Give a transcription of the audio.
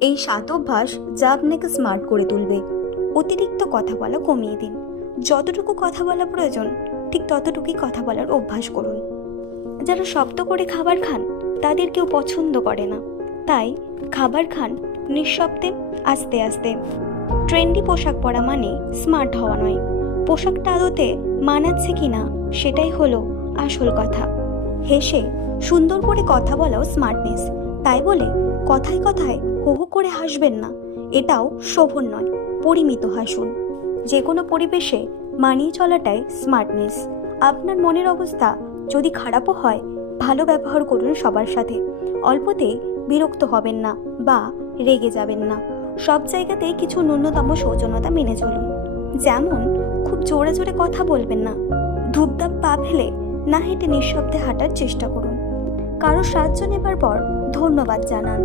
এই সাত অভ্যাস যা আপনাকে স্মার্ট করে তুলবে। অতিরিক্ত কথা বলা কমিয়ে দিন। যতটুকু কথা বলা প্রয়োজন, ঠিক ততটুকুই কথা বলার অভ্যাস করুন। যারা শব্দ করে খাবার খান, তাদের কেউ পছন্দ করে না। তাই খাবার খান নিঃশব্দে, আস্তে আস্তে। ট্রেন্ডি পোশাক পরা মানে স্মার্ট হওয়া নয়। পোশাকটা আদতে মানাচ্ছে কি না সেটাই হলো আসল কথা। হেসে সুন্দর করে কথা বলাও স্মার্টনেস তাই বলে কথায় কথায় হো হো করে হাসবেন না। এটাও শোভন নয়, পরিমিত হাসুন। যে কোনো পরিবেশে মানিয়ে চলাটাই স্মার্টনেস আপনার মনের অবস্থা যদি খারাপও হয়, ভালো ব্যবহার করুন সবার সাথে। অল্পতেই বিরক্ত হবেন না বা রেগে যাবেন না। সব জায়গাতেই কিছু ন্যূনতম সৌজন্যতা মেনে চলুন। যেমন, খুব জোরে জোরে কথা বলবেন না। ধূপধাপ পা ফেলে না হেঁটে নিঃশব্দে হাঁটার চেষ্টা করুন। কারও সাহায্য নেবার পর ধন্যবাদ জানান।